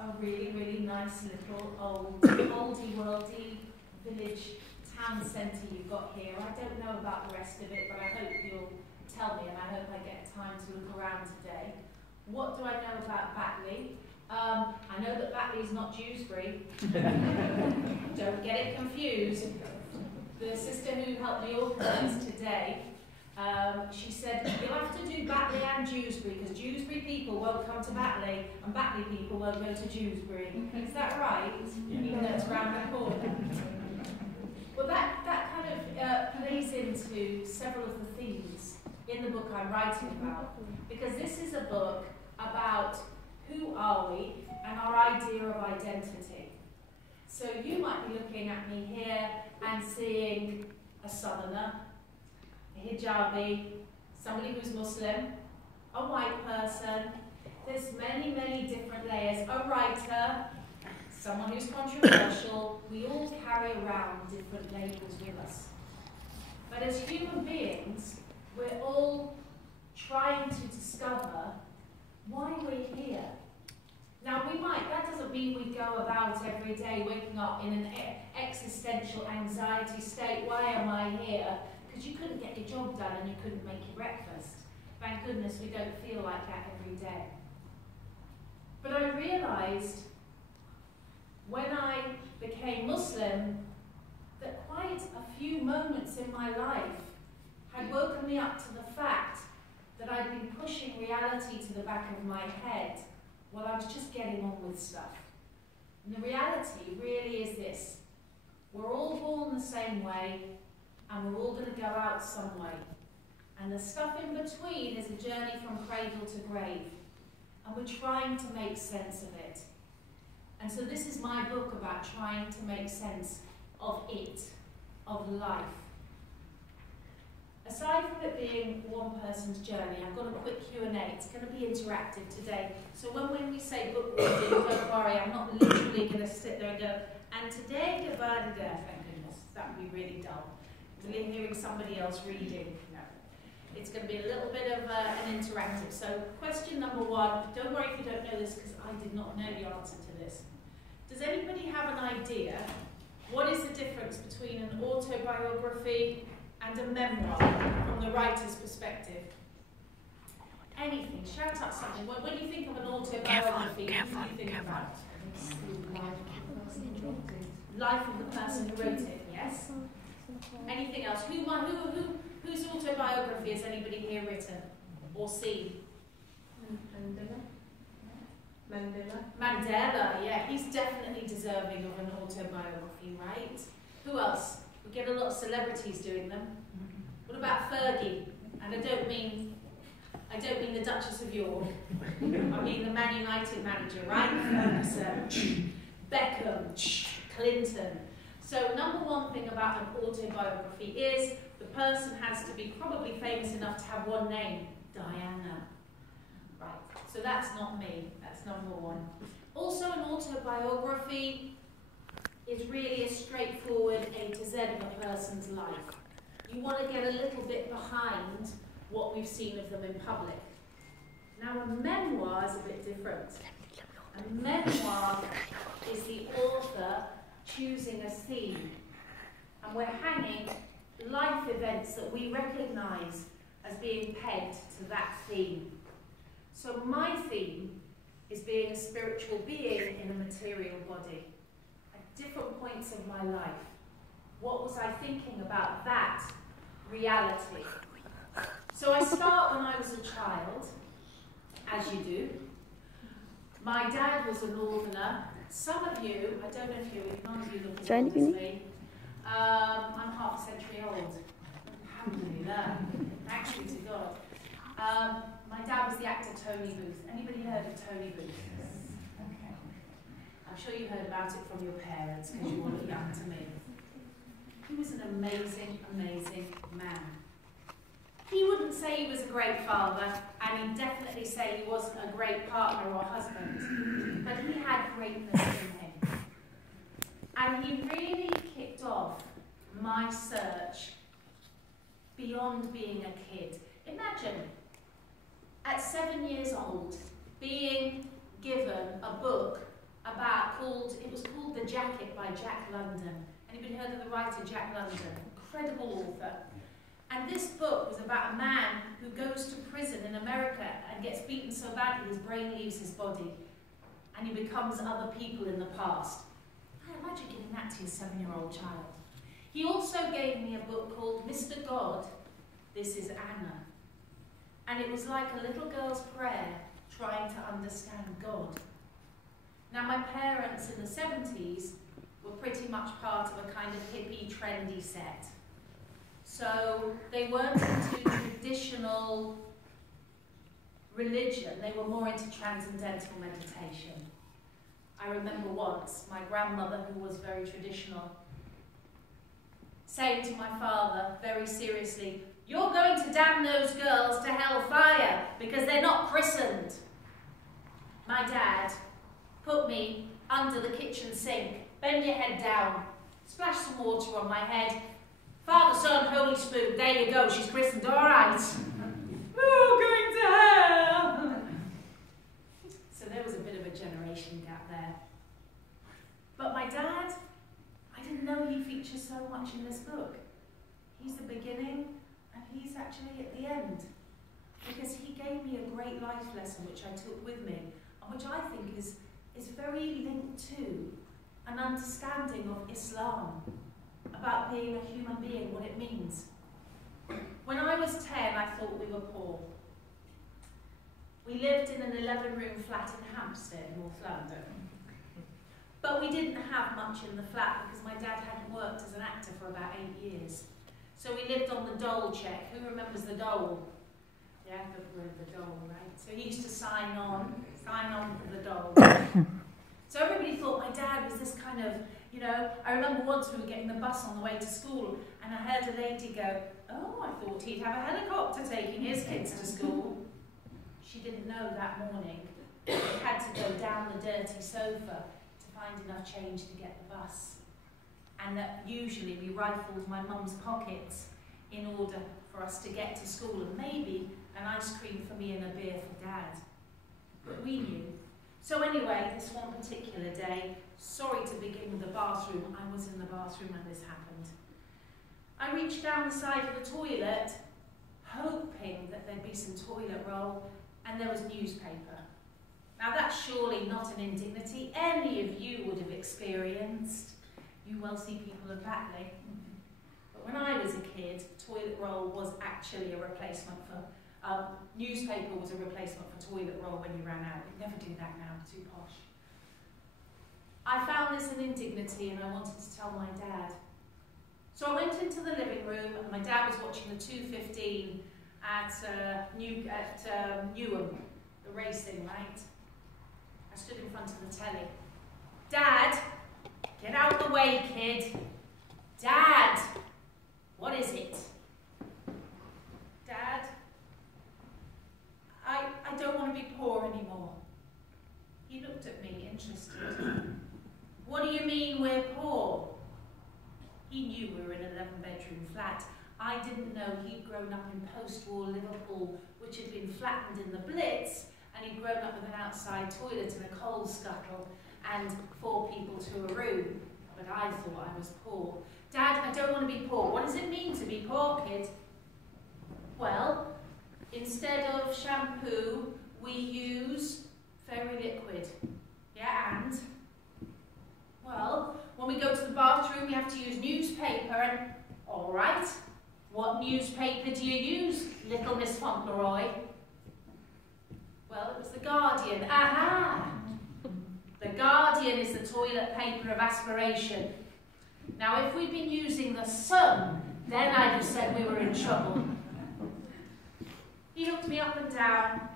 a really, really nice little old, oldie-worldy village town centre you've got here. I don't know about the rest of it, but I hope you'll tell me, and I hope I get time to look around today. What do I know about Batley? I know that Batley is not Dewsbury. Don't get it confused. The sister who helped me organise today, she said, you'll have to do Batley and Dewsbury, because Dewsbury people won't come to Batley, and Batley people won't go to Dewsbury. Is that right? Yeah. Even though it's round the corner. Well, that kind of plays into several of the themes in the book I'm writing about, because this is a book about who are we and our idea of identity. So you might be looking at me here and seeing a southerner, a hijabi, somebody who's Muslim, a white person. There's many, many different layers. A writer, someone who's controversial. We all carry around different labels with us. But as human beings, we're all trying to discover why we're here. Now that doesn't mean we go about every day waking up in an existential anxiety state. Why am I here? Because you couldn't get your job done and you couldn't make your breakfast. Thank goodness we don't feel like that every day. But I realised when I became Muslim that quite a few moments in my life had woken me up to the fact that I'd been pushing reality to the back of my head while I was just getting on with stuff. And the reality really is this: we're all born the same way, and we're all going to go out some way. And the stuff in between is a journey from cradle to grave. And we're trying to make sense of it. And so this is my book about trying to make sense of it, of life. Aside from it being one person's journey, I've got a quick Q&A. It's going to be interactive today. So when we say book reading, don't worry, I'm not literally going to sit there and go, and today, da-ba-da-da, thank goodness. That would be really dull. We're hearing somebody else reading. No. It's going to be a little bit of an interactive. So question number one, don't worry if you don't know this, because I did not know the answer to this. Does anybody have an idea what is the difference between an autobiography and a memoir from the writer's perspective? Anything, shout out something. When you think of an autobiography, what do you think about? Life of the person who wrote it, yes? Anything else? Whose autobiography has anybody here written or seen? Mandela, yeah, he's definitely deserving of an autobiography, right? Who else? We get a lot of celebrities doing them. What about Fergie? And I don't mean the Duchess of York. I mean the Man United manager, right? Ferguson, Beckham, Clinton. So number one thing about an autobiography is the person has to be probably famous enough to have one name, Diana. Right, so that's not me, that's number one. Also an autobiography is really a straightforward A to Z of a person's life. You want to get a little bit behind what we've seen of them in public. Now a memoir is a bit different. A memoir is the author choosing a theme, and we're hanging life events that we recognise as being pegged to that theme. So my theme is being a spiritual being in a material body. At different points of my life, what was I thinking about that reality? So I start when I was a child, as you do. My dad was a northerner. Some of you, I don't know if you, none of you look as old as me. I'm half a century old. Alhamdulillah. Thanks be to God. My dad was the actor Tony Booth. Anybody heard of Tony Booth? Okay. I'm sure you heard about it from your parents because you were young to me. He was an amazing, amazing man. He wouldn't say he was a great father, and he'd definitely say he wasn't a great partner or husband, but he had greatness in him. And he really kicked off my search beyond being a kid. Imagine, at 7 years old, being given a book Jacket by Jack London. Anybody heard of the writer Jack London? Incredible author. And this book was about a man who goes to prison in America and gets beaten so badly his brain leaves his body and he becomes other people in the past. I imagine giving that to your 7-year-old child. He also gave me a book called Mr. God, This is Anna. And it was like a little girl's prayer trying to understand God. Now my parents in the 70s were pretty much part of a kind of hippie, trendy set. So they weren't into traditional religion, they were more into transcendental meditation. I remember once my grandmother, who was very traditional, saying to my father very seriously, "You're going to damn those girls to hellfire because they're not christened." My dad put me under the kitchen sink, bend your head down, splash some water on my head. "Father, Son, Holy Spirit, there you go, she's christened, all right." "Oh, going to hell." So there was a bit of a generation gap there. But my dad, I didn't know he features so much in this book. He's the beginning and he's actually at the end. Because he gave me a great life lesson which I took with me and which I think is very linked to an understanding of Islam, about being a human being, what it means. When I was 10, I thought we were poor. We lived in an 11-room flat in Hampstead, North London. But we didn't have much in the flat because my dad hadn't worked as an actor for about 8 years. So we lived on the dole check. Who remembers the dole? Yeah, the dole, right? So he used to sign on for the dole. So everybody thought my dad was this kind of, you know, I remember once we were getting the bus on the way to school and I heard a lady go, "Oh, I thought he'd have a helicopter taking his kids to school." She didn't know that morning we had to go down the dirty sofa to find enough change to get the bus. And that usually we rifled my mum's pockets in order for us to get to school and maybe an ice cream for me and a beer for Dad. But we knew. So anyway, this one particular day, sorry to begin with the bathroom, I was in the bathroom when this happened. I reached down the side of the toilet, hoping that there'd be some toilet roll, and there was newspaper. Now that's surely not an indignity any of you would have experienced, you wealthy people of Batley. But when I was a kid, toilet roll was actually a replacement for newspaper was a replacement for toilet roll when you ran out. We'd never do that now, too posh. I found this an indignity and I wanted to tell my dad. So I went into the living room and my dad was watching the 2:15 at Newham, the racing, right? I stood in front of the telly. "Dad, get out the way, kid. Dad, what is it? Dad, I don't want to be poor anymore." He looked at me, interested. "What do you mean we're poor?" He knew we were in an 11-bedroom flat. I didn't know he'd grown up in post-war Liverpool, which had been flattened in the Blitz, and he'd grown up with an outside toilet and a coal scuttle and 4 people to a room. But I thought I was poor. "Dad, I don't want to be poor." "What does it mean to be poor, kid?" "Well, instead of shampoo, we use fairy liquid." "Yeah, and?" "Well, when we go to the bathroom, we have to use newspaper and..." "All right. What newspaper do you use, little Miss Fauntleroy?" "Well, it was the Guardian." "Aha! The Guardian is the toilet paper of aspiration. Now, if we'd been using the Sun, then I'd have said we were in trouble." He looked me up and down,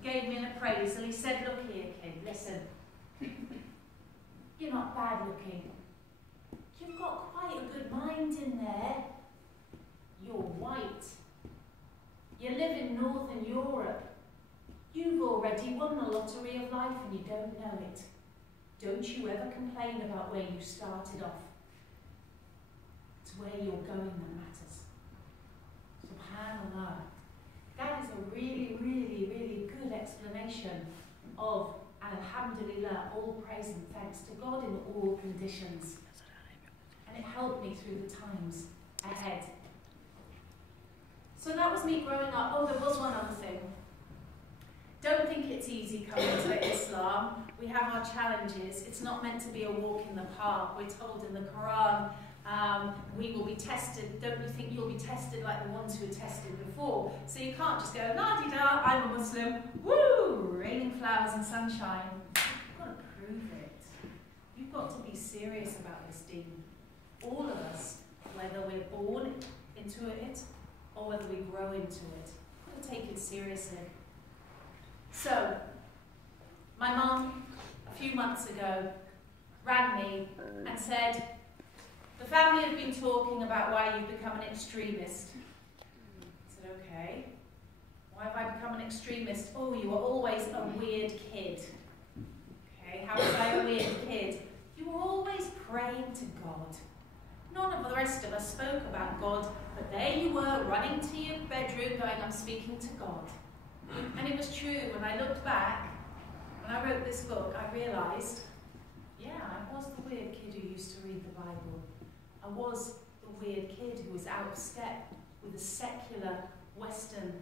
gave me an appraisal. He said, "Look here, kid, listen. You're not bad looking. You've got quite a good mind in there. You're white. You live in Northern Europe. You've already won the lottery of life and you don't know it. Don't you ever complain about where you started off. It's where you're going that matters." SubhanAllah. That is a really, really, really good explanation of And alhamdulillah, all praise and thanks to God in all conditions. And it helped me through the times ahead. So that was me growing up. Oh, there was one other thing. Don't think it's easy coming to Islam. We have our challenges. It's not meant to be a walk in the park. We're told in the Quran, we will be tested. Don't you think you'll be tested like the ones who were tested before? So you can't just go, la-di-da, I'm a Muslim, woo, raining flowers and sunshine. You've got to prove it. You've got to be serious about this deen. All of us, whether we're born into it or whether we grow into it, we've got to take it seriously. So, my mum, a few months ago, rang me and said, the family have been talking about why you've become an extremist. I said, okay. Why have I become an extremist? Oh, you were always a weird kid. Okay, how was I a weird kid? You were always praying to God. None of the rest of us spoke about God, but there you were, running to your bedroom going, I'm speaking to God. And it was true. When I looked back, when I wrote this book, I realised, yeah, I was the weird kid who used to read the Bible. I was the weird kid who was out of step with the secular, Western,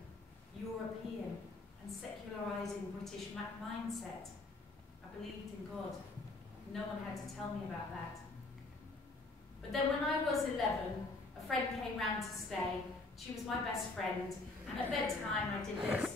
European and secularising British mindset. I believed in God. No one had to tell me about that. But then when I was 11, a friend came round to stay. She was my best friend. And at bedtime I did this.